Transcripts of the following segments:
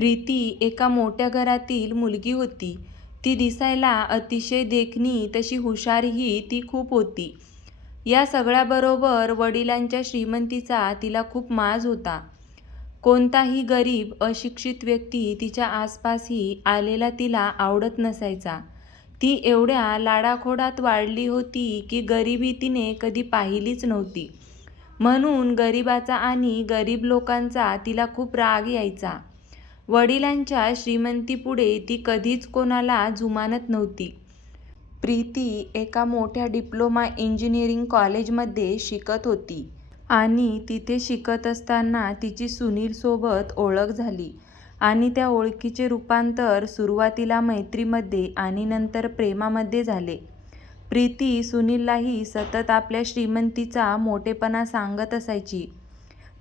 प्रीती एका मोठ्या घरातील मुलगी होती. ती दिसायला अतिशय देखणी तशी हुशारही ती खूप होती. या सगळ्याबरोबर वडिलांच्या श्रीमंतीचा तिला खूप माज होता. कोणताही गरीब, अशिक्षित व्यक्ती तिच्या आसपासही आलेला तिला आवडत नसायचा. ती एवढ्या लाडाखोडात वाढली होती की गरिबी तिने कधी पाहिलीच नव्हती. म्हणून गरिबाचा आणि गरीब लोकांचा तिला खूप राग यायचा. वडिलांच्या श्रीमंतीपुढे ती कधीच कोणाला जुमानत नव्हती. प्रीती एका मोठ्या डिप्लोमा इंजिनिअरिंग कॉलेजमध्ये शिकत होती आणि तिथे शिकत असताना तिची सुनीलसोबत ओळख झाली आणि त्या ओळखीचे रूपांतर सुरुवातीला मैत्रीमध्ये आणि नंतर प्रेमामध्ये झाले. प्रीती सुनीललाही सतत आपल्या श्रीमंतीचा मोठेपणा सांगत असायची.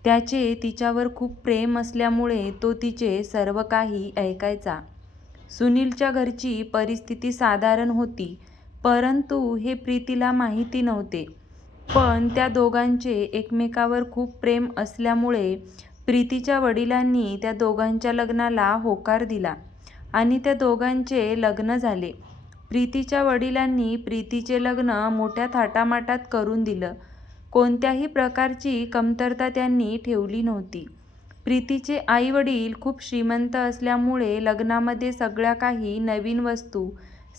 त्याचे तिच्यावर खूप प्रेम असल्यामुळे तो तिचे सर्व काही ऐकायचा. सुनीलच्या घरची परिस्थिती साधारण होती परंतु हे प्रीतीला माहिती नव्हते. पण त्या दोघांचे एकमेकावर खूप प्रेम असल्यामुळे प्रीतीच्या वडिलांनी त्या दोघांच्या लग्नाला होकार दिला आणि त्या दोघांचे लग्न झाले. प्रीतीच्या वडिलांनी प्रीतीचे लग्न मोठ्या थाटामाटात करून दिलं. कोणत्याही प्रकारची कमतरता त्यांनी ठेवली नव्हती. प्रीतीचे आईवडील खूप श्रीमंत असल्यामुळे लग्नामध्ये सगळ्या काही नवीन वस्तू,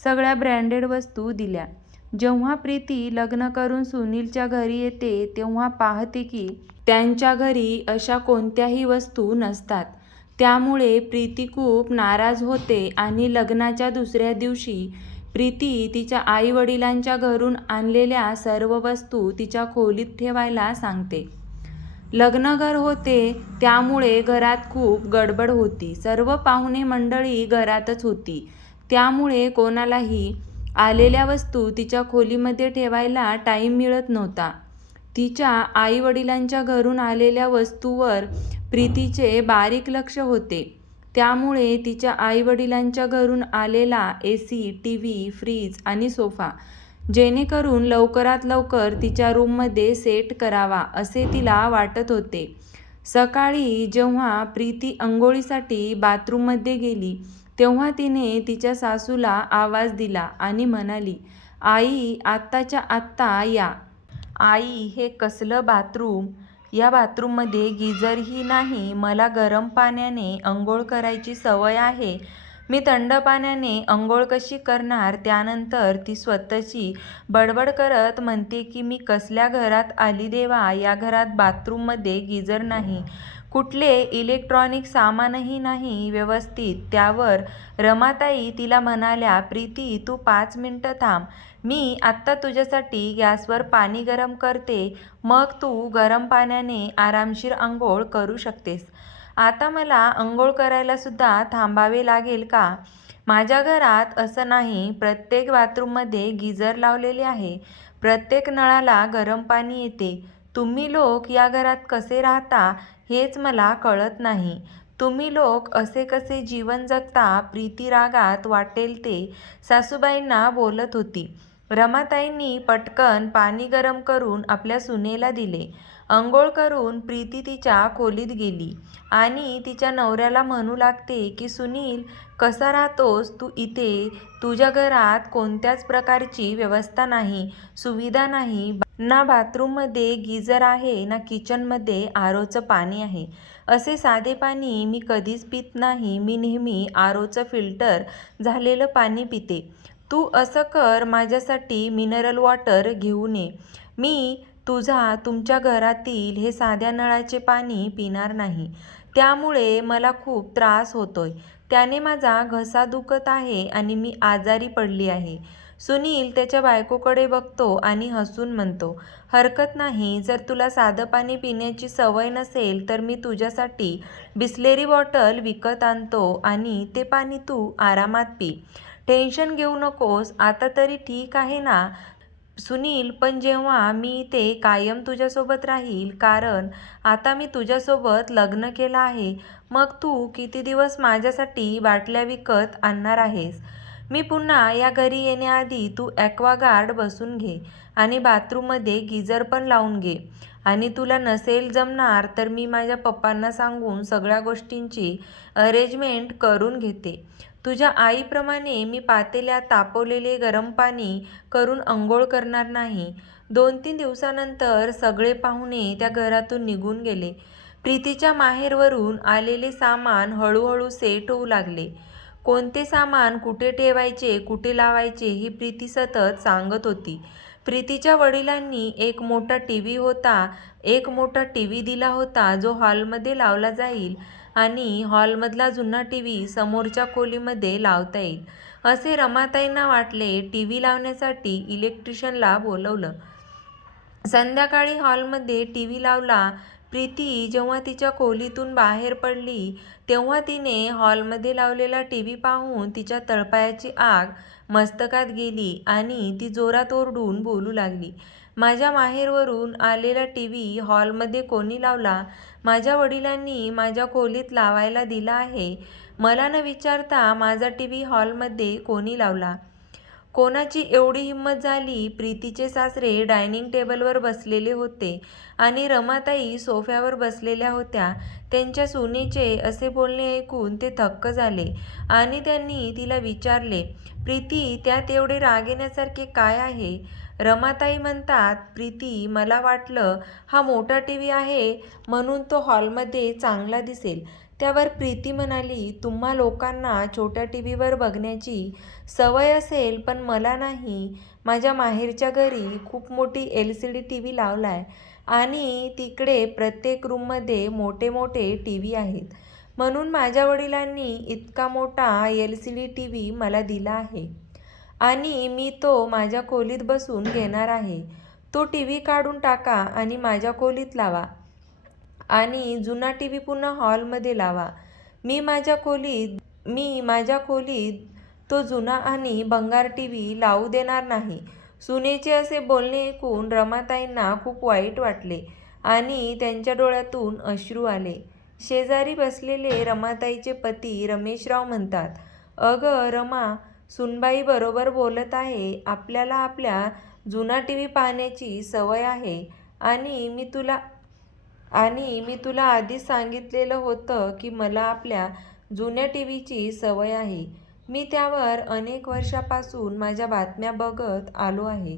सगळ्या ब्रँडेड वस्तू दिल्या. जेव्हा प्रीती लग्न करून सुनीलच्या घरी येते तेव्हा पाहते की त्यांच्या घरी अशा कोणत्याही वस्तू नसतात. त्यामुळे प्रीती खूप नाराज होते आणि लग्नाच्या दुसऱ्या दिवशी प्रीती तिच्या आई-वडिलांच्या घरून आणलेल्या सर्व वस्तू तिच्या खोलीत ठेवायला सांगते. लग्नघर होते त्यामुळे घरात खूप गडबड होती. सर्व पाहुणे मंडळी घरातच होती. त्यामुळे कोणालाही आलेल्या वस्तू तिच्या खोलीमध्ये ठेवायला टाईम मिळत नव्हता. तिच्या आई-वडिलांच्या घरून आलेल्या वस्तूवर प्रीतीचे बारीक लक्ष होते. त्यामुळे तिच्या आईवडिलांच्या घरून आलेला A C T V fridge आणि सोफा जेणेकरून लवकरात लवकर तिच्या रूममध्ये सेट करावा असे तिला वाटत होते. सकाळी जेव्हा प्रीती अंघोळीसाठी बाथरूममध्ये गेली तेव्हा तिने तिच्या सासूला आवाज दिला आणि म्हणाली, "आई, आत्ताच्या आत्ता या. आई, हे कसलं बाथरूम? या बाथरूममध्ये गिझरही नाही. मला गरम पाण्याने अंघोळ करायची सवय आहे. मी थंड पाण्याने अंघोळ कशी करणार? त्यानंतर ती स्वतःची बडबड करत म्हणते की मी कसल्या घरात आली देवा? या घरात बाथरूममध्ये गिझर नाही, कुठले इलेक्ट्रॉनिक सामानही नाही व्यवस्थित. त्यावर रमाताई तिला म्हणाल्या, प्रीती, तू पाच मिनटं थांब. मी आत्ता तुझ्यासाठी गॅसवर पाणी गरम करते. मग तू गरम पाण्याने आरामशीर आंघोळ करू शकतेस. आता मला अंघोळ करायलासुद्धा थांबावे लागेल का? माझ्या घरात असं नाही. प्रत्येक बाथरूममध्ये गिझर लावलेले आहे. प्रत्येक नळाला गरम पाणी येते. तुम्ही लोक या घरात कसे राहता हेच मला कळत नाही. तुम्ही लोक असे कसे जीवन जगता? प्रीती रागात वाटेल ते सासूबाईंना बोलत होती. रमाताईंनी पटकन पाणी गरम करून आपल्या सुनेला दिले. अंघोळ करून प्रीती तिच्या खोलीत गेली आणि तिच्या नवऱ्याला म्हणू लागते की सुनील, कसा राहतोस तू इथे? तुझ्या घरात कोणत्याच प्रकारची व्यवस्था नाही, सुविधा नाही. ना बाथरूममध्ये गिझर आहे ना किचनमध्ये आरोचं पाणी आहे. असे साधे पाणी मी कधीच पित नाही. मी नेहमी आरोचं फिल्टर झालेलं पाणी पिते. तू असं कर, माझ्यासाठी मिनरल वॉटर घेऊन ये. मी तुझा तुमच्या घरातील हे साध्या नळाचे पाणी पिणार नाही. त्यामुळे मला खूप त्रास होतोय. त्याने माझा घसा दुखत आहे आणि मी आजारी पडली आहे. सुनील त्याच्या बायकोकडे बघतो आणि हसून म्हणतो, हरकत नाही. जर तुला साधं पाणी पिण्याची सवय नसेल तर मी तुझ्यासाठी बिसलेरी बॉटल विकत आणतो आणि ते पाणी तू आरामात पी. टेन्शन घेऊ नकोस. आता तरी ठीक आहे ना? सुनील, पण जेव्हा मी इथे कायम तुझ्यासोबत राहील, कारण आता मी तुझ्यासोबत लग्न केलं आहे, मग तू किती दिवस माझ्यासाठी बाटल्या विकत आणणार आहेस? मी पुन्हा या घरी येण्याआधी तू ॲक्वागार्ड बसून घे आणि बाथरूममध्ये गिझर पण लावून घे आणि तुला नसेल जमणार तर मी माझ्या पप्पांना सांगून सगळ्या गोष्टींची अरेंजमेंट करून घेते तुझ्या आईप्रमाणे मी पातेल्या तापवलेले गरम पाणी करून अंघोळ करणार नाही. दोन तीन दिवसानंतर सगळे पाहुणे त्या घरातून निघून गेले. प्रीतीच्या माहेरवरून आलेले सामान हळूहळू सेट होऊ लागले. कोणते सामान कुठे ठेवायचे कुठे लावायचे ही प्रीती सतत सांगत होती. प्रीतीच्या वडिलांनी एक मोठा टी व्ही होता एक मोठा टी व्ही दिला होता जो हॉलमध्ये लावला जाईल. आणि हॉलमधला जुना टी व्ही समोरच्या खोलीमध्ये लावता येईल. असे रमाताईंना वाटले टी व्ही लावण्यासाठी इलेक्ट्रिशियनला बोलवलं. संध्याकाळी हॉलमध्ये टी व्ही लावला. प्रीती जेव्हा तिच्या खोलीतून बाहेर पडली तेव्हा तिने हॉलमध्ये लावलेला टी व्ही पाहून तिच्या तळपायाची आग मस्तकात गेली आणि ती जोरात ओरडून बोलू लागली. माझ्या माहेरवरून आलेला टी व्ही हॉलमध्ये कोणी लावला? माझ्या वडिलांनी माझ्या खोलीत लावायला दिला आहे. मला न विचारता माझा टी व्ही हॉलमध्ये कोणी लावला? कोणाची एवढी हिंमत झाली? प्रीतीचे सासरे डायनिंग टेबलवर बसलेले होते आणि रमाताई सोफ्यावर बसलेल्या होत्या. त्यांच्या सुनेचे असे बोलणे ऐकून ते थक्क झाले आणि त्यांनी तिला विचारले प्रीती त्यात एवढे राग येण्यासारखे काय आहे? रमाताई म्हणतात प्रीती मला वाटलं हा मोठा टी व्ही आहे म्हणून तो हॉलमध्ये चांगला दिसेल. त्यावर प्रीती म्हणाली तुम्हा लोकांना छोट्या टी व्हीवर बघण्याची सवय असेल पण मला नाही. माझ्या माहेरच्या घरी खूप मोठी L C D T V लावला आहे आणि तिकडे प्रत्येक रूममध्ये मोठे मोठे टी व्ही आहेत. म्हणून माझ्या वडिलांनी इतका मोठा L C D T V मला दिला आहे. आणि मी तो माझ्या खोलीत बसून घेणार आहे. तो टी व्ही काढून टाका आणि माझ्या खोलीत लावा. आणि जुना टी व्ही पुन्हा हॉलमध्ये लावा. मी माझ्या खोलीत मी माझ्या खोलीत तो जुना आणि भंगार टी व्ही लावू देणार नाही. सुनेचे असे बोलणे ऐकून रमाताईंना खूप वाईट वाटले आणि त्यांच्या डोळ्यातून अश्रू आले. शेजारी बसलेले रमाताईचे पती रमेशराव म्हणतात अगं रमा सुनबाई बरोबर बोलत आहे आपल्याला आपल्या जुना टी व्ही पाहण्याची सवय आहे. आणि मी तुला आणि मी तुला आधीच सांगितलेलं होतं की मला आपल्या जुन्या टी व्हीची सवय आहे. मी त्यावर अनेक वर्षापासून माझ्या बातम्या बघत आलो आहे.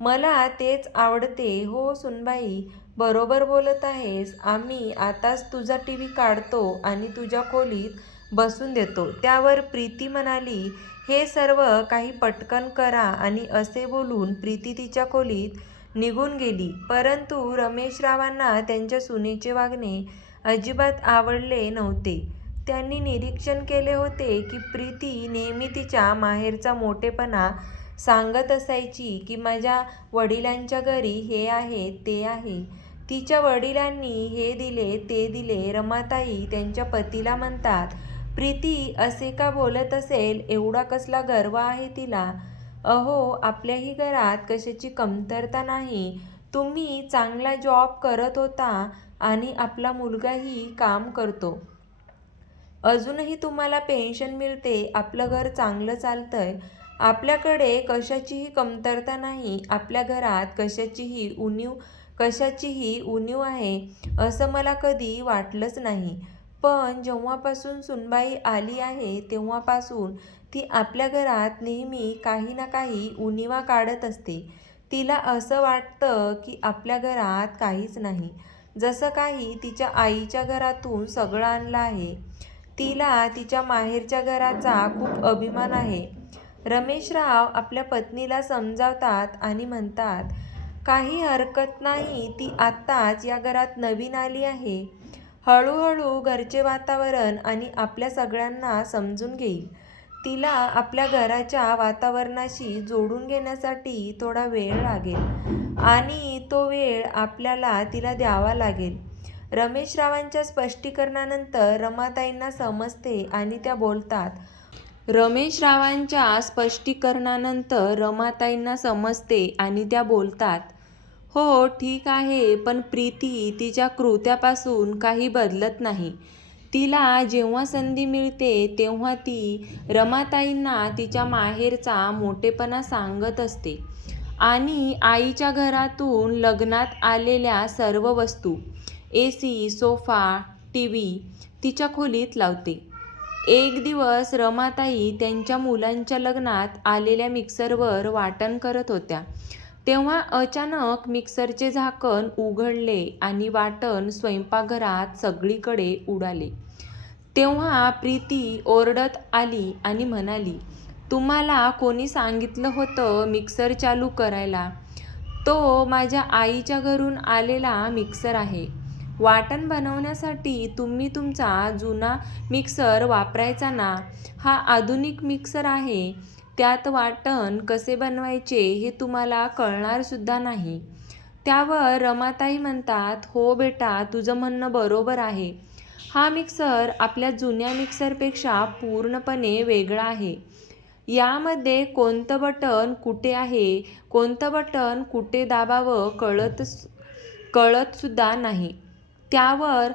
मला तेच आवडते. हो सुनबाई बरोबर बोलत आहेस. आम्ही आताच तुझा टी व्ही काढतो आणि तुझ्या खोलीत बसून देतो. त्यावर प्रीती म्हणाली हे सर्व काही पटकन करा आणि असे बोलून प्रीती तिच्या खोलीत निघून गेली. परंतु रमेशरावांना त्यांच्या सुनेचे वागणे अजिबात आवडले नव्हते. त्यांनी निरीक्षण केले होते की प्रीती नेहमी तिच्या माहेरचा मोठेपणा सांगत असायची की माझ्या वडिलांच्या घरी हे आहे ते आहे. तिच्या वडिलांनी हे दिले ते दिले रमाताई त्यांच्या पतीला म्हणतात. प्रीती असे का बोलत असेल? एवढा कसला गर्व आहे तिला? अहो आपल्याही घरात कशाची कमतरता नाही. तुम्ही चांगला जॉब करत होता आणि आपला मुलगाही काम करतो. अजूनही तुम्हाला पेन्शन मिळते आपलं घर चांगलं चालतंय. आपल्याकडे कशाचीही कमतरता नाही आपल्या घरात कशाचीही उणीव कशाचीही उणीव आहे असं मला कधी वाटलंच नाही. पण जेव्हापासून सुनबाई आली आहे तेव्हापासून ती आपल्या घरात नेहमी काही ना काही उणिवा काढत असते. तिला असं वाटतं की आपल्या घरात काहीच नाही. जसं काही तिच्या आईच्या घरातून सगळं आणलं आहे. तिला तिच्या माहेरच्या घराचा खूप अभिमान आहे. रमेशराव आपल्या पत्नीला समजावतात आणि म्हणतात काही हरकत नाही ती आत्ताच या घरात नवीन आली आहे. हळूहळू घरचे वातावरण आणि आपल्या सगळ्यांना समजून घेईल. तिला आपल्या घराच्या वातावरणाशी जोडून घेण्यासाठी थोडा वेळ लागेल आणि तो वेळ आपल्याला तिला द्यावा लागेल. रमेशरावांच्या स्पष्टीकरणानंतर रमाताईंना समजते आणि त्या बोलतात रमेशरावांच्या स्पष्टीकरणानंतर रमाताईंना समजते आणि त्या बोलतात हो ठीक आहे पण प्रीती तिच्या कृत्यापासून काही बदलत नाही. तिला जेव्हा संधी मिळते तेव्हा ती रमाताईंना तिच्या माहेरचा मोठेपणा सांगत असते. आणि आईच्या घरातून लग्नात आलेल्या सर्व वस्तू A C sofa T V तिच्या खोलीत लावते. एक दिवस रमाताई त्यांच्या मुलांच्या लग्नात आलेल्या मिक्सरवर वाटण करत होत्या. तेव्हा अचानक मिक्सरचे झाकण उघडले आणि वाटण स्वयंपाकघरात सगळीकडे उडाले. तेव्हा प्रीती ओरडत आली आणि म्हणाली तुम्हाला कोणी सांगितलं होतं मिक्सर चालू करायला? तो माझ्या आईच्या घरून आलेला मिक्सर आहे. वाटण बनवण्यासाठी तुम्ही तुमचा जुना मिक्सर वापरायचा ना? हा आधुनिक मिक्सर आहे. त्यात वाटण कसे बनवायचे हे तुम्हाला कळणारसुद्धा नाही. त्यावर रमाताई म्हणतात हो बेटा तुझं म्हणणं बरोबर आहे. हा मिक्सर आपल्या जुन्या मिक्सरपेक्षा पूर्णपणे वेगळा आहे. यामध्ये कोणतं बटन कुठे आहे कोणतं बटन कुठे दाबावं कळत कळतसुद्धा नाही. त्यावर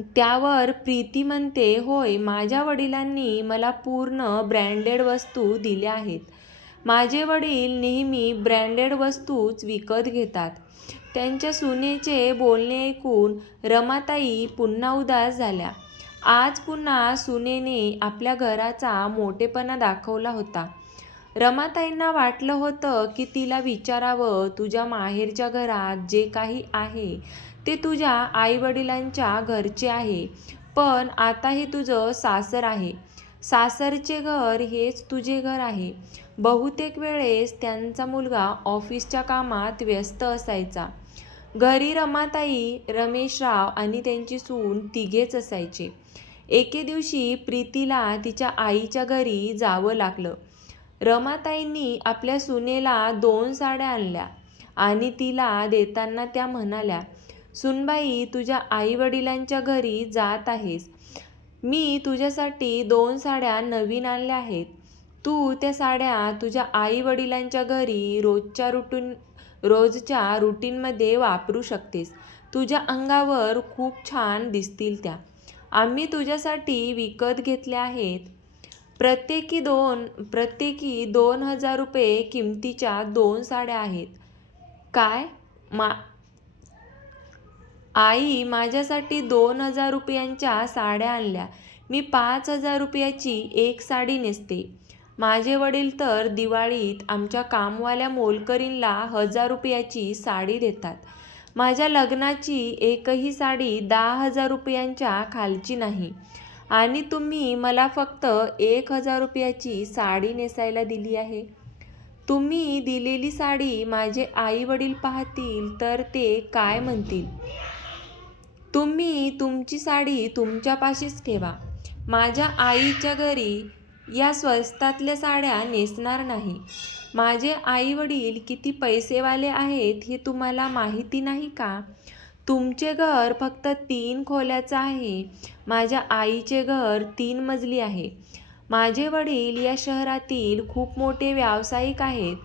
त्यावर प्रीती म्हणते होय माझ्या वडिलांनी मला पूर्ण ब्रँडेड वस्तू दिल्या आहेत. माझे वडील नेहमी ब्रँडेड वस्तूच विकत घेतात. त्यांच्या सुनेचे बोलणे ऐकून रमाताई पुन्हा उदास झाल्या. आज पुन्हा सुनेने आपल्या घराचा मोठेपणा दाखवला होता. रमाताईंना वाटलं होतं की तिला विचारावं तुझ्या माहेरच्या घरात जे काही आहे ते तुझ्या आईवडिलांच्या घरचे आहे. पण आता हे तुझं सासर आहे. सासरचे घर हेच तुझे घर आहे. बहुतेक वेळेस त्यांचा मुलगा ऑफिसच्या कामात व्यस्त असायचा. घरी रमाताई रमेशराव आणि त्यांची सून तिघेच असायचे. एके दिवशी प्रीतीला तिच्या आईच्या घरी जावं लागलं. रमाताईंनी आपल्या सुनेला दोन साड्या आणल्या आणि तिला देताना त्या म्हणाल्या सुनबाई तुझ्या आईवडिलांच्या घरी जात आहेस. मी तुझ्यासाठी दोन साड्या नवीन आणल्या आहेत. तू त्या साड्या तुझ्या आईवडिलांच्या घरी रोजच्या रुटीन रोजच्या रुटीनमध्ये वापरू शकतेस. तुझ्या अंगावर खूप छान दिसतील त्या. आम्ही तुझ्यासाठी विकत घेतल्या आहेत. प्रत्येकी दोन प्रत्येकी दोन हजार रुपये किमतीच्या दोन साड्या आहेत. काय? मा आई माझ्यासाठी दोन हजार रुपयांच्या साड्या आणल्या. मी पाच हजार रुपयाची एक साडी नेसते. माझे वडील तर दिवाळीत आमच्या कामवाल्या मोलकरींला हजार रुपयाची साडी देतात. माझ्या लग्नाची एकही साडी दहा हजार रुपयांच्या खालची नाही. आणि तुम्ही मला फक्त एक हजार रुपयाची साडी नेसायला दिली आहे. तुम्ही दिलेली साडी माझे आई वडील पाहतील तर ते काय म्हणतील? तुम्ही तुमची साडी तुमच्यापाशीच ठेवा. माझ्या आईच्या घरी या स्वस्तातल्या साड्या नेसणार नाही. माझे आई वडील किती पैसेवाले आहेत हे तुम्हाला माहिती नाही का? तुमचे घर फक्त तीन खोल्याचं आहे. माझ्या आईचे घर तीन मजली आहे. माझे वडील या शहरातील खूप मोठे व्यावसायिक आहेत.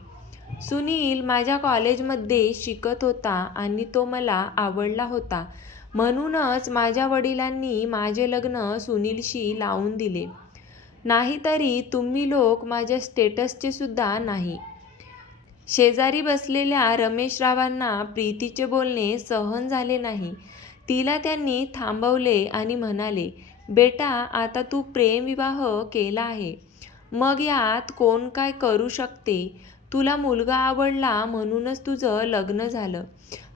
सुनील माझ्या कॉलेजमध्ये शिकत होता आणि तो मला आवडला होता. म्हणूनच माझ्या वडिलांनी माझे लग्न सुनीलशी लावून दिले. नाहीतरी तुम्ही लोक माझ्या स्टेटसचे सुद्धा नाही. शेजारी बसलेल्या रमेशरावांना प्रीतीचे बोलणे सहन झाले नाही. तिला त्यांनी थांबवले आणि म्हणाले बेटा आता तू प्रेमविवाह केला आहे. मग यात कोण काय करू शकते? तुला मुलगा आवडला म्हणूनच तुझं लग्न झालं.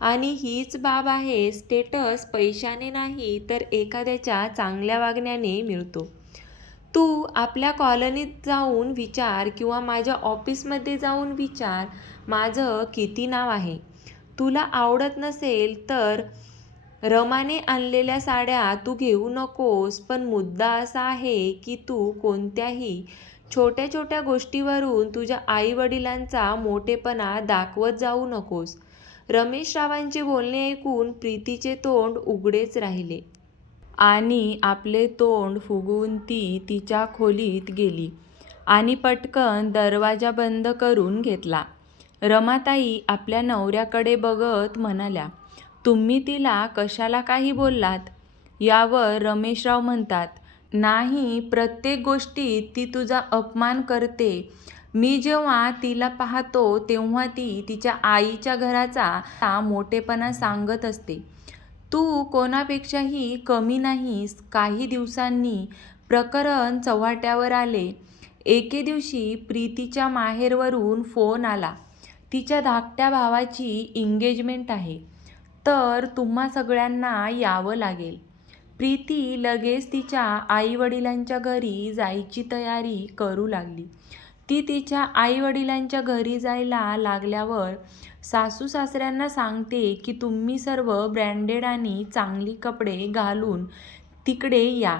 आणि हीच बाब आहे स्टेटस पैशाने नाही तर एखाद्याच्या चांगल्या वागण्याने मिळतो. तू आपल्या कॉलनीत जाऊन विचार किंवा माझ्या ऑफिसमध्ये जाऊन विचार माझं किती नाव आहे? तुला आवडत नसेल तर रमाने आणलेल्या साड्या तू घेऊ नकोस पण मुद्दा असा आहे की तू कोणत्याही छोट्या छोट्या गोष्टीवरून तुझ्या आईवडिलांचा मोठेपणा दाखवत जाऊ नकोस. रमेशरावांचे बोलणे ऐकून प्रीतीचे तोंड उघडेच राहिले. आणि आपले तोंड फुगवून ती तिच्या खोलीत गेली आणि पटकन दरवाजा बंद करून घेतला. रमाताई आपल्या नवऱ्याकडे बघत म्हणाल्या तुम्ही तिला कशाला काही बोललात? यावर रमेशराव म्हणतात, नाही प्रत्येक गोष्टीत ती तुझा अपमान करते. मी जेव्हा तिला पाहतो तेव्हा ती तिच्या आईच्या घराचा मोठेपणा सांगत असते. तू कोणापेक्षाही कमी नाहीस. काही दिवसांनी प्रकरण चव्हाट्यावर आले. एके दिवशी प्रीतीच्या माहेरवरून फोन आला. तिच्या धाकट्या भावाची इंगेजमेंट आहे. तर तुम्हा सगळ्यांना यावं लागेल. प्रीती लगेच तिच्या आईवडिलांच्या घरी जायची तयारी करू लागली. ती तिच्या आईवडिलांच्या घरी जायला लागल्यावर सासू-सासऱ्यांना सांगते की तुम्ही सर्व ब्रँडेड आणि चांगली कपडे घालून तिकडे या.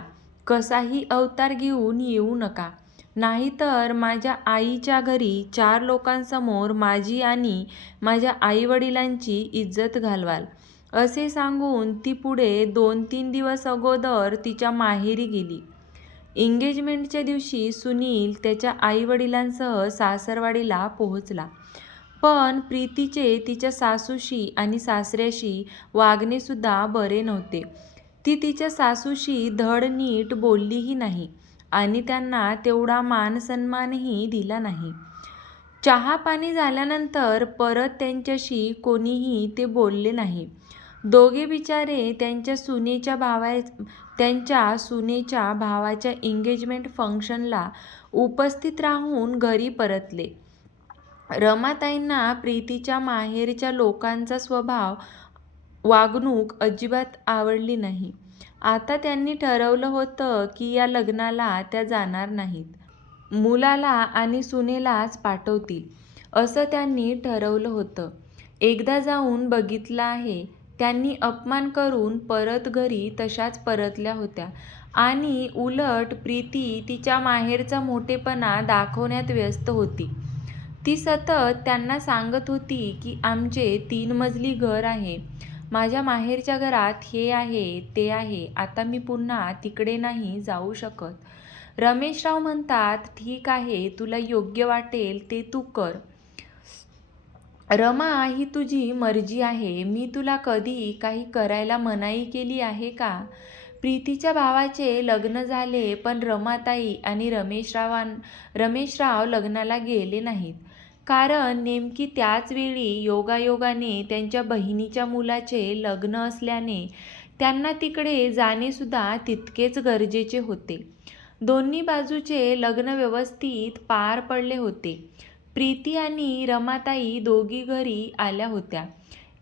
कसाही अवतार घेऊन येऊ नका. नाहीतर माझ्या आईच्या घरी चार लोकांसमोर माझी आणि माझ्या आईवडिलांची इज्जत घालवाल. असे सांगून ती पुढे दोन-तीन दिवस अगोदर तिच्या माहेरी गेली. एंगेजमेंटच्या दिवशी सुनील त्याच्या आईवडिलांसह सासरवाडीला पोहोचला. पण प्रीतीचे तिच्या सासूशी आणि सासऱ्याशी वागणेसुद्धा बरे नव्हते. ती तिच्या सासूशी धड नीट बोललीही नाही आणि त्यांना तेवढा मान-सन्मानही दिला नाही. चहा-पाणी झाल्यानंतर परत त्यांच्याशी कोणीही ते बोलले नाही. दोघे बिचारे त्यांच्या सुनेच्या भाव त्यांच्या सुनेच्या भावाच्या एंगेजमेंट फंक्शनला उपस्थित राहून घरी परतले. रमाताईंना प्रीतीच्या माहेरच्या लोकांचा स्वभाव, वागणूक अजिबात आवडली नाही. आता त्यांनी ठरवलं होतं की या लग्नाला त्या जाणार नाहीत. मुलाला आणि सुनेलाच पाठवतील, असं त्यांनी ठरवलं होतं. एकदा जाऊन बघितलं आहे. त्यांनी अपमान करून परत घरी तशाच परतल्या होत्या आणि उलट प्रीती तिच्या माहेरचा मोठेपणा दाखवण्यात व्यस्त होती. ती सतत त्यांना सांगत होती की आमचे तीन मजली घर आहे. माझ्या माहेरच्या घरात हे आहे, ते आहे. आता मी पुन्हा तिकडे नाही जाऊ शकत. रमेशराव म्हणतात, ठीक आहे, तुला योग्य वाटेल ते तू कर. रमा ही तुझी मर्जी आहे. मी तुला कधी काही करायला मनाई केली आहे का? प्रीतीच्या भावाचे लग्न झाले पण रमाताई आणि रमेशरावां रमेशराव लग्नाला गेले नाहीत. कारण नेमकी त्याच वेळी योगायोगाने त्यांच्या बहिणीच्या मुलाचे लग्न असल्याने त्यांना तिकडे जाणेसुद्धा तितकेच गरजेचे होते. दोन्ही बाजूचे लग्न व्यवस्थित पार पडले होते. प्रीती आणि रमाताई दोघी घरी आल्या होत्या.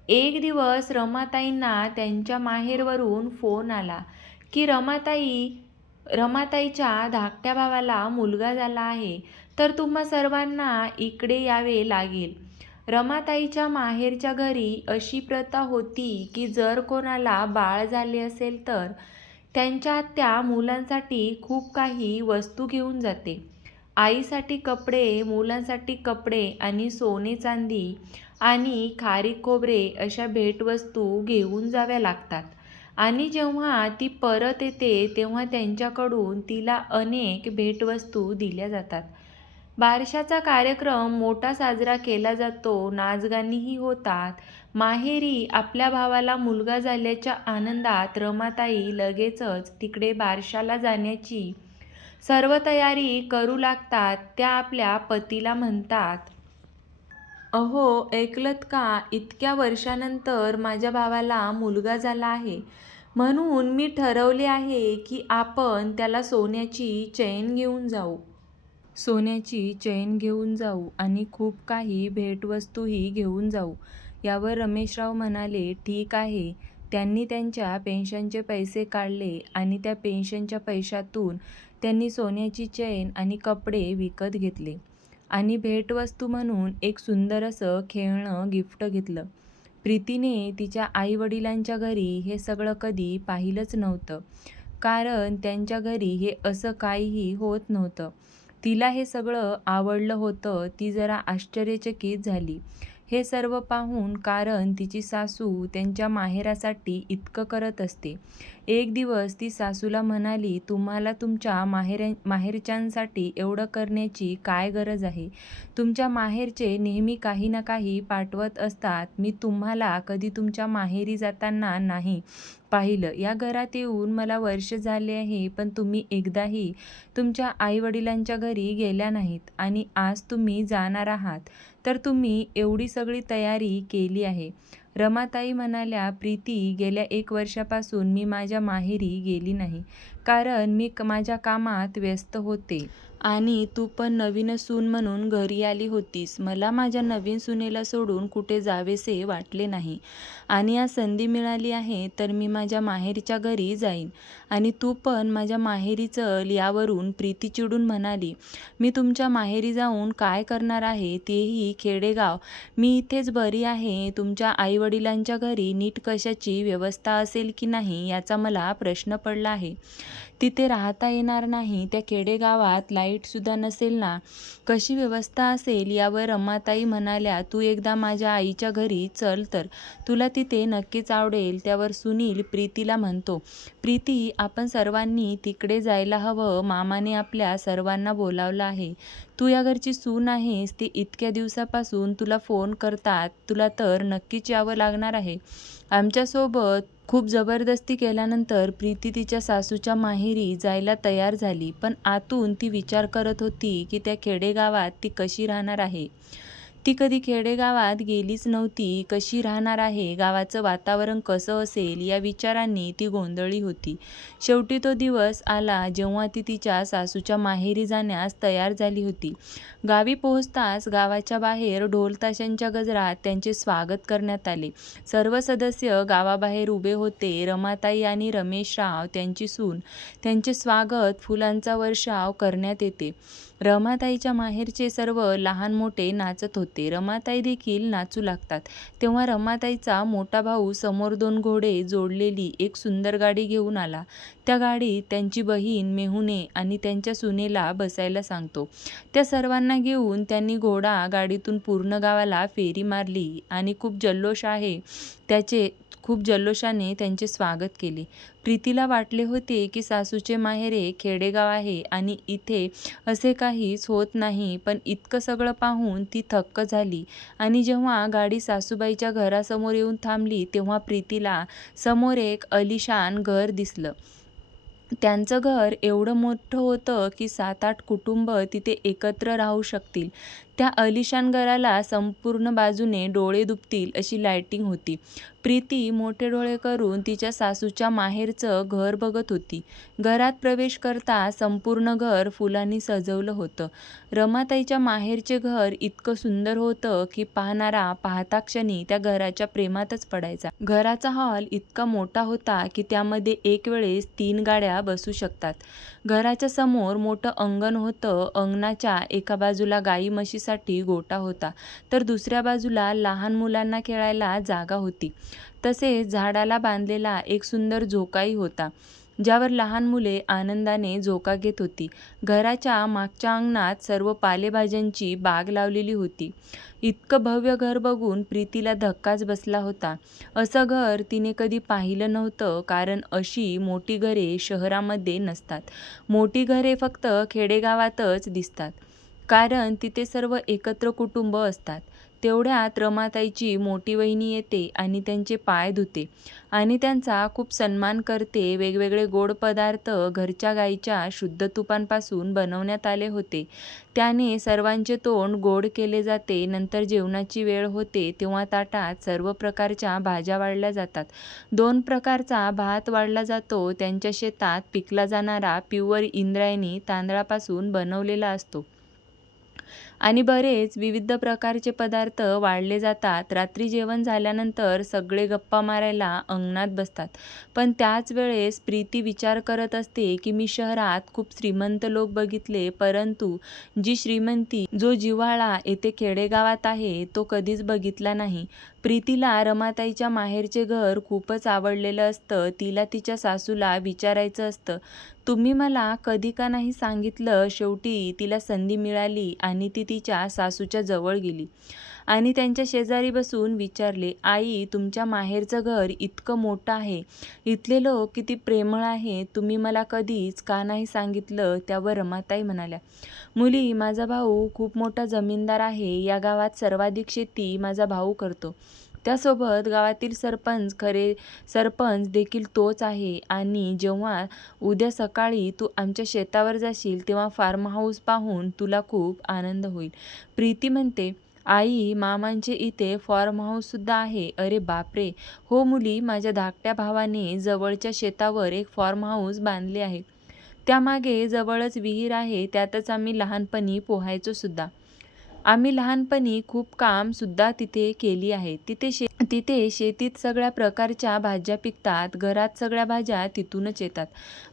एक दिवस रमाताईंना त्यांच्या माहेरवरून फोन आला की रमाताई रमाताईच्या धाकट्या भावाला मुलगा झाला आहे तर तुम्हा सर्वांना इकडे यावे लागेल. रमाताईच्या माहेरच्या घरी अशी प्रथा होती की जर कोणाला बाळ झाले असेल तर त्यांच्या त्या मुलांसाठी खूप काही वस्तू घेऊन जाते. आईसाठी कपडे, मुलांसाठी कपडे आणि सोने-चांदी आणि खारी खोबरे अशा भेटवस्तू घेऊन जाव्या लागतात आणि जेव्हा ती परत येते तेव्हा त्यांच्याकडून तिला अनेक भेटवस्तू दिल्या जातात. बारशाचा कार्यक्रम मोठा साजरा केला जातो. नाचगाणीही होतात. माहेरी आपल्या भावाला मुलगा झाल्याच्या आनंदात रमाताई लगेचच तिकडे बारशाला जाण्याची सर्व तयारी करू लागतात. त्या आपल्या पतीला म्हणतात. अहो, ऐकलंत का? इतक्या वर्षानंतर माझ्या भावाला मुलगा झाला आहे. म्हणून मी ठरवले आहे की आपण त्याला सोन्याची चैन घेऊन जाऊ. सोन्याची चैन घेऊन जाऊ आणि खूप काही भेटवस्तूही घेऊन जाऊ. यावर रमेशराव म्हणाले, ठीक आहे. त्यांनी त्यांच्या पेन्शनचे पैसे काढले आणि त्या पेन्शनच्या पैशातून त्यांनी सोन्याची चैन आणि कपडे विकत घेतले आणि भेटवस्तू म्हणून एक सुंदर असं खेळणं गिफ्ट घेतलं. प्रीतीने तिच्या आईवडिलांच्या घरी हे सगळं कधी पाहिलंच नव्हतं. कारण त्यांच्या घरी हे असं काहीही होत नव्हतं. तिला हे सगळं आवडलं होतं. ती जरा आश्चर्यचकित झाली हे सर्व पाहून कारण तिची सासू त्यांच्या माहेरासाठी इतकं करत असते. एक दिवस ती सासूला म्हणाली, तुम्हाला तुमच्या माहेर माहेरच्यांसाठी एवढं करण्याची काय गरज आहे? तुमच्या माहेरचे नेहमी काही ना काही पाठवत असतात. मी तुम्हाला कधी तुमच्या माहेरी जाताना नाही पाहिलं या घरात येऊन मला वर्ष झाले आहे पण तुम्ही एकदाही तुमच्या आईवडिलांच्या घरी गेल्या नाहीत आणि आज तुम्ही जाणार आहात तर तुम्ही एवढी सगळी तयारी केली आहे. रमाताई म्हणाल्या प्रीती गेल्या एक वर्षापासून मी माझ्या माहेरी गेली नाही. कारण मी क माझ्या कामात व्यस्त होते. आणि तू पण नवीन सून म्हणून घरी आली होतीस. मला माझ्या नवीन सुनेला सोडून कुठे जावेसे वाटले नाही. आणि आज संधी मिळाली आहे तर मी माझ्या माहेरच्या घरी जाईन. आणि तू पण माझ्या माहेरी चल यावरून प्रीती चिडून म्हणाली मी तुमच्या माहेरी जाऊन काय करणार आहे तेही खेडेगाव. मी इथेच बरी आहे. तुमच्या आईवडिलांच्या घरी नीट कशाची व्यवस्था असेल की नाही याचा मला प्रश्न पडला आहे. तिथे राहता येणार नाही. त्या खेडेगावात लाईटसुद्धा नसेल ना? कशी व्यवस्था असेल यावर रमाताई म्हणाल्या तू एकदा माझ्या आईच्या घरी चल तर. तुला तिथे नक्कीच आवडेल. त्यावर सुनील प्रीतीला म्हणतो प्रीती आपण सर्वांनी तिकडे जायला हवं. मामाने आपल्या सर्वांना बोलावलं आहे. तू या घरची सून आहेस ते इतक्या दिवसापासून तुला फोन करतात तुला तर नक्कीच यावं लागणार आहे. आमच्यासोबत खूप जबरदस्ती केल्यानंतर प्रीती तिच्या सासूच्या माहेरी जायला तयार झाली पण आतून ती विचार करत होती की त्या खेडेगावात ती कशी राहणार आहे. ती कधी खेडेगावात गेलीच नव्हती कशी राहणार आहे गावाचं वातावरण कसं असेल या विचारांनी ती गोंधळी होती. शेवटी तो दिवस आला जेव्हा ती तिच्या सासूच्या माहेरी जाण्यास तयार झाली होती. गावी पोहोचताच गावाच्या बाहेर ढोलताशांच्या गजरात त्यांचे स्वागत करण्यात आले. सर्व सदस्य गावाबाहेर उभे होते. रमाताई आणि रमेशराव त्यांची सून त्यांचे स्वागत फुलांचा वर्षाव करण्यात येते. रमाताईच्या माहेरचे सर्व लहान मोठे नाचत होते. रमाताई देखील नाचू लागतात. तेव्हा रमाताईचा मोठा भाऊ समोर दोन घोडे जोडलेली एक सुंदर गाडी घेऊन आला. त्या गाडीत त्यांची बहीण मेहुणे आणि त्यांच्या सुनेला बसायला सांगतो. त्या सर्वांना घेऊन त्यांनी घोडा गाडीतून पूर्ण गावाला फेरी मारली आणि खूप जल्लोष आहे. त्याचे खूप जल्लोषाने त्यांचे स्वागत केले. प्रीतीला वाटले होते की सासूचे माहेरे खेडेगाव आहे आणि इथे असे काहीच होत नाही पण इतकं सगळं पाहून ती थक्क झाली. आणि जेव्हा गाडी सासूबाईच्या घरासमोर येऊन थांबली तेव्हा प्रीतीला समोर एक अलिशान घर दिसलं. त्यांचं घर एवढं मोठं होतं की सात आठ कुटुंब तिथे एकत्र राहू शकतील. त्या अलिशान घराला संपूर्ण बाजूने डोळे दुपतील अशी लायटिंग होती. प्रीती मोठे डोळे करून तिच्या सासूच्या माहेरचं घर बघत होती. घरात प्रवेश करता संपूर्ण घर फुलांनी सजवलं होतं. रमाताईच्या माहेरचे घर इतकं सुंदर होतं की पाहणारा पाहता क्षणी त्या घराच्या प्रेमातच पडायचा. घराचा हॉल इतका मोठा होता की त्यामध्ये एक वेळेस तीन गाड्या बसू शकतात. घराच्या समोर मोठं अंगण होतं. अंगणाच्या एका बाजूला गाई म्हशी म्हशीसाठी गोटा होता. तर दुसऱ्या बाजूला लहान मुलांना खेळायला जागा होती. तसेच झाडाला बांधलेला एक सुंदर झोकाही होता ज्यावर लहान मुले आनंदाने झोका घेत होती. घराच्या मागच्या अंगणात सर्व पालेभाज्यांची बाग लावलेली होती. इतकं भव्य घर बघून प्रीतीला धक्काच बसला होता. असं घर तिने कधी पाहिलं नव्हतं कारण अशी मोठी घरे शहरामध्ये नसतात. मोठी घरे फक्त खेडेगावातच दिसतात. कारण तिथे सर्व एकत्र कुटुंब असतात. तेवढ्यात रमाताईची मोठी वहिनी येते आणि त्यांचे पाय धुते. आणि त्यांचा खूप सन्मान करते. वेगवेगळे गोड पदार्थ घरच्या गाईच्या शुद्ध तुपांपासून बनवण्यात आले होते. त्याने सर्वांचे तोंड गोड केले जाते. नंतर जेवणाची वेळ होते तेव्हा ताटात सर्व प्रकारच्या भाज्या वाढल्या जातात. दोन प्रकारचा भात वाढला जातो. त्यांच्या शेतात पिकला जाणारा प्युअर इंद्रायणी तांदळापासून बनवलेला असतो. आणि बरेच विविध प्रकारचे पदार्थ वाढले जातात. रात्री जेवण झाल्यानंतर सगळे गप्पा मारायला अंगणात बसतात. पण त्याच वेळेस प्रीती विचार करत असते की मी शहरात खूप श्रीमंत लोक बघितले परंतु जी श्रीमंती जो जिव्हाळा येथे खेडेगावात आहे तो कधीच बघितला नाही. प्रीतीला रमाताईच्या माहेरचे घर खूपच आवडलेलं असतं. तिला तिच्या सासूला विचारायचं असतं तुम्ही मला कधी का नाही सांगितलं? शेवटी तिला संधी मिळाली आणि ती तिच्या सासूच्या जवळ गेली. आणि त्यांच्या शेजारी बसून विचारले आई तुमच्या माहेरचं घर इतकं मोठं आहे. इथले लोक किती प्रेमळ आहे तुम्ही मला कधीच का नाही सांगितलं? त्यावर रमाताई म्हणाल्या मुली माझा भाऊ खूप मोठा जमीनदार आहे. या गावात सर्वाधिक शेती माझा भाऊ करतो. त्यासोबत गावातील सरपंच खरे सरपंच देखील तोच आहे. आणि जेव्हा उद्या सकाळी तू आमच्या शेतावर जाशील तेव्हा फार्म हाऊस पाहून तुला खूप आनंद होईल. प्रीती म्हणते आई मामांचे इथे फॉर्म हाऊससुद्धा आहे. अरे बापरे! हो मुली माझ्या धाकट्या भावाने जवळच्या शेतावर एक फॉर्म हाऊस बांधले आहे. त्यामागे जवळच विहीर आहे त्यातच आम्ही लहानपणी पोहायचो सुद्धा. आम्ही लहानपणी खूप काम सुद्धा तिथे केली आहे. तिथे शे तिथे शेतीत सगळ्या प्रकारच्या भाज्या पिकतात घरात सगळ्या भाज्या तिथूनच येतात.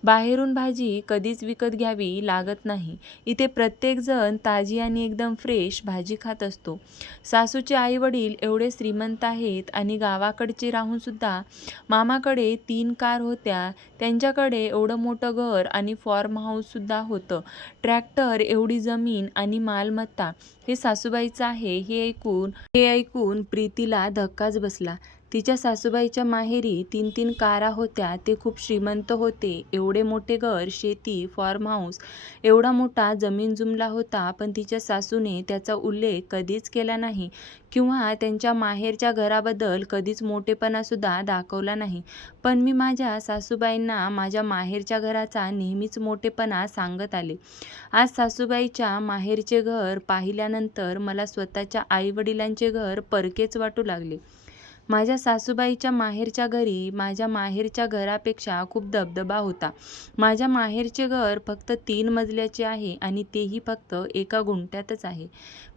बाहेरून भाजी कधीच विकत घ्यावी लागत नाही. इथे प्रत्येकजण ताजी आणि एकदम फ्रेश भाजी खात असतो. सासूचे आई वडील एवढे श्रीमंत आहेत आणि गावाकडचे राहूनसुद्धा मामाकडे तीन कार होत्या. त्यांच्याकडे एवढं मोठं घर आणि फॉर्म हाऊससुद्धा होतं. ट्रॅक्टर एवढी जमीन आणि मालमत्ता हे सासूबाईचा आहे हे ऐकून हे ऐकून प्रीतीला धक्काच बसला. तिच्या सासूबाईच्या माहेरी तीन तीन कारा होत्या. ते खूप श्रीमंत होते. एवढे मोठे घर शेती फार्म हाऊस एवढा मोठा जमीन जुमला होता पण तिच्या सासूने त्याचा उल्लेख कधीच केला नाही किंवा त्यांच्या माहेरच्या घराबद्दल कधीच मोठेपणासुद्धा दाखवला नाही. पण मी माझ्या सासूबाईंना माझ्या माहेरच्या घराचा नेहमीच मोठेपणा सांगत आले. आज सासूबाईच्या माहेरचे घर पाहिल्यानंतर मला स्वतःच्या आईवडिलांचे घर परकेच वाटू लागले. माझ्या सासूबाईच्या माहेरच्या घरी माझ्या माहेरच्या घरापेक्षा खूप दबदबा होता. माझ्या माहेरचे घर फक्त तीन मजल्याचे आहे आणि तेही फक्त एका गुंठ्यातच आहे.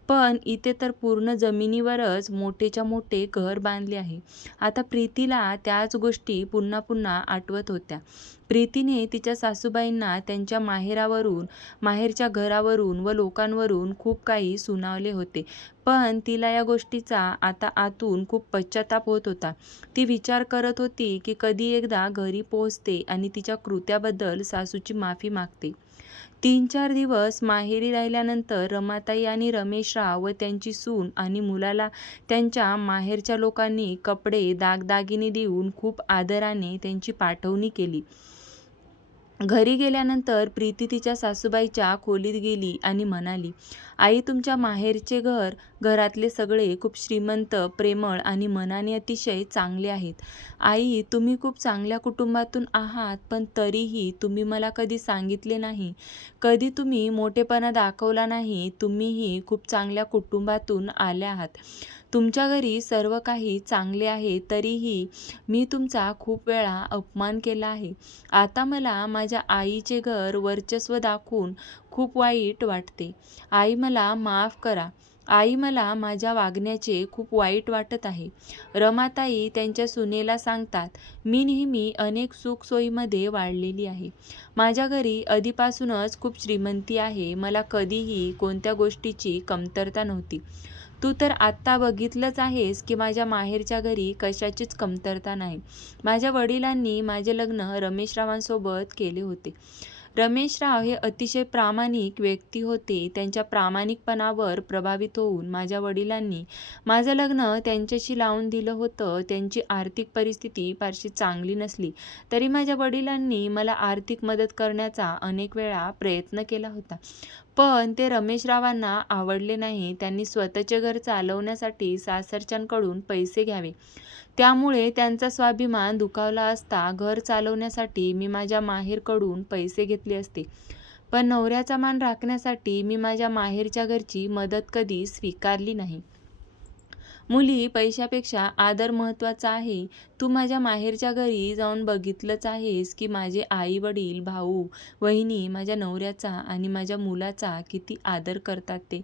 पण इथे तर पूर्ण जमिनीवरच मोठेच्या मोठे घर बांधले आहे. आता प्रीतीला त्याच गोष्टी पुन्हा पुन्हा आठवत होत्या. प्रीतीने तिच्या सासूबाईंना त्यांच्या माहेरावरून माहेरच्या घरावरून व लोकांवरून खूप काही सुनावले होते. पण तिला या गोष्टीचा आता आतून खूप पश्चाताप होत होता. ती विचार करत होती की कधी एकदा घरी पोहोचते आणि तिच्या कृत्याबद्दल सासूची माफी मागते. तीन चार दिवस माहेरी राहिल्यानंतर रमाताई आणि रमेशराव व त्यांची सून आणि मुलाला त्यांच्या माहेरच्या लोकांनी कपडे दागदागिने देऊन खूप आदराने त्यांची पाठवणी केली. घरी गेल्यानंतर प्रीती तिच्या सासूबाईच्या खोलीत गेली आणि म्हणाली आई तुमच्या माहेरचे घर घरातले सगळे खूप श्रीमंत प्रेमळ आणि मनाने अतिशय चांगले आहेत. आई तुम्ही खूप चांगल्या कुटुंबातून आहात पण तरीही तुम्ही मला कधी सांगितले नाही. कधी तुम्ही मोठेपणा दाखवला नाही तुम्हीही खूप चांगल्या कुटुंबातून आल्या आहात. तुमच्या घरी सर्व काही चांगले आहे तरीही मी तुमचा खूप वेळा अपमान केला आहे. आता मला माझ्या आईचे घर वर्चस्व दाखवून खूप वाईट वाटते. आई मला माफ करा. आई मला माझ्या वागण्याचे खूप वाईट वाटत आहे. रमाताई त्यांच्या सुनेला सांगतात मी नेहमी अनेक सुखसोयीमध्ये वाढलेली आहे. माझ्या घरी आधीपासूनच खूप श्रीमंती आहे. मला कधीही कोणत्या गोष्टीची कमतरता नव्हती. तू तर आत्ता बघितलंच आहेस की माझ्या माहेरच्या घरी कशाचीच कमतरता नाही. माझ्या वडिलांनी माझे लग्न रमेशरावांसोबत केले होते. रमेशराव हे अतिशय प्रामाणिक व्यक्ती होते. त्यांच्या प्रामाणिकपणावर प्रभावित होऊन माझ्या वडिलांनी माझं लग्न त्यांच्याशी लावून दिलं होतं. त्यांची आर्थिक परिस्थिती फारशी चांगली नसली तरी माझ्या वडिलांनी मला आर्थिक मदत करण्याचा अनेक वेळा प्रयत्न केला होता. पण ते रमेशरावांना आवडले नाही. त्यांनी स्वतःचे घर चालवण्यासाठी सासरच्यांकडून पैसे घ्यावे. त्यामुळे त्यांचा स्वाभिमान दुखावला असता घर चालवण्यासाठी मी माझ्या माहेरकडून पैसे घेतले असते. पण नवऱ्याचा मान राखण्यासाठी मी माझ्या माहेरच्या घरची मदत कधी स्वीकारली नाही. मुली पैशापेक्षा आदर महत्त्वाचा आहे. तू माझ्या माहेरच्या घरी जाऊन बघितलंच आहेस की माझे आई वडील भाऊ वहिनी माझ्या नवऱ्याचा आणि माझ्या मुलाचा किती आदर करतात ते.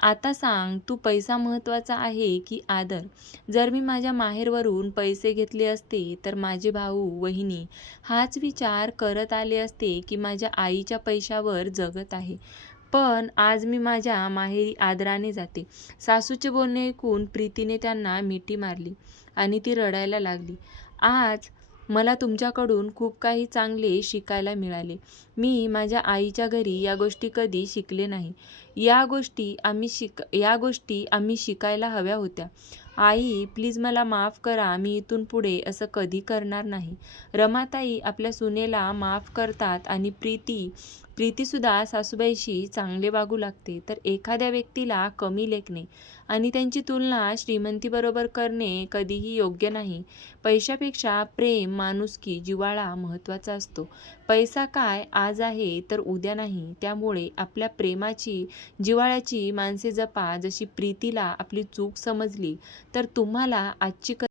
आता सांग तू पैसा महत्त्वाचा आहे की आदर? जर मी माझ्या माहेरवरून पैसे घेतले असते तर माझे भाऊ वहिनी हाच विचार करत आले असते की माझ्या आईच्या पैशावर जगत आहे. पण आज मी माझ्या माहेरी आदराने जाते. सासूचे बोलणे ऐकून प्रीतीने त्यांना मिठी मारली आणि ती रडायला लागली. आज मला तुमच्याकडून खूप काही चांगले शिकायला मिळाले. मी माझ्या आईच्या घरी या गोष्टी कधी शिकले नाही. या गोष्टी आम्ही शिक या गोष्टी आम्ही शिकायला हव्या होत्या. आई प्लीज मला माफ करा मी इथून पुढे असं कधी करणार नाही. रमाताई आपल्या सुनेला माफ करतात आणि प्रीती प्रीतीसुद्धा सासूबाईशी चांगले वागू लागते तर एखाद्या व्यक्तीला कमी लेखणे आणि त्यांची तुलना श्रीमंतीबरोबर करणे कधीही योग्य नाही. पैशापेक्षा प्रेम माणुसकी जिव्हाळा महत्त्वाचा असतो. पैसा काय आज आहे तर उद्या नाही. त्यामुळे आपल्या प्रेमाची जिव्हाळ्याची माणसे जपा जशी प्रीतीला आपली चूक समजली तर तुम्हाला आजची क